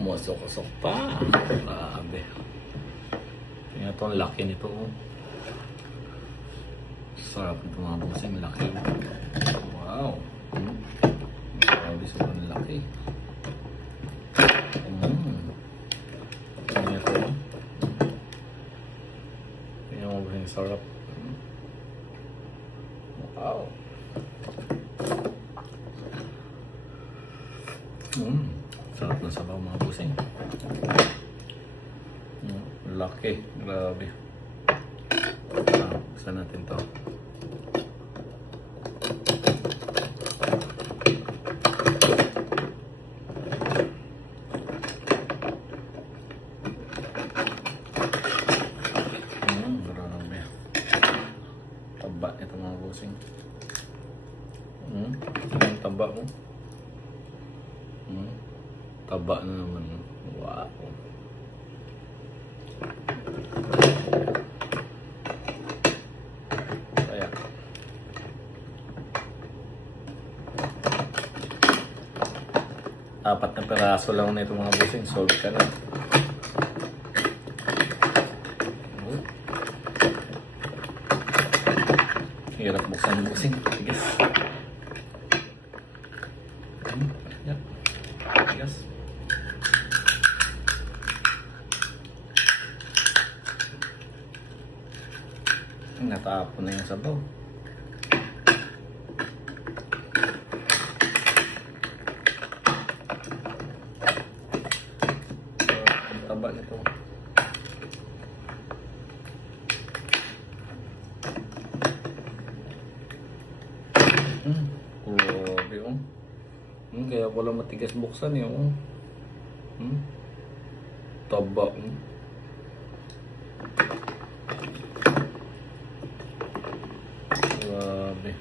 Musok-usok pa. Grabe. Tingnan ito, ang laki nito. Sarap ito mga bossing, laki. Wow. Grabe, sobrang laki. Tingnan ito. Tingnan mo ba yung sarap. Wow. Sarap na sabaw mga bossing. Laki, grabe. Buksan natin to. Grabe. Taba ito mga bossing. Ang taba mo. Taba na naman. Wow. Kaya apat na peraso lang na ito mga bossing. Solve ka na. Hirap buksan yung bossing. Sige. Yes. Natapon na yung sabaw. Ang taba nito. Grabe oh. Kaya pala matigas buksan eh oh. Taba oh. Grabe.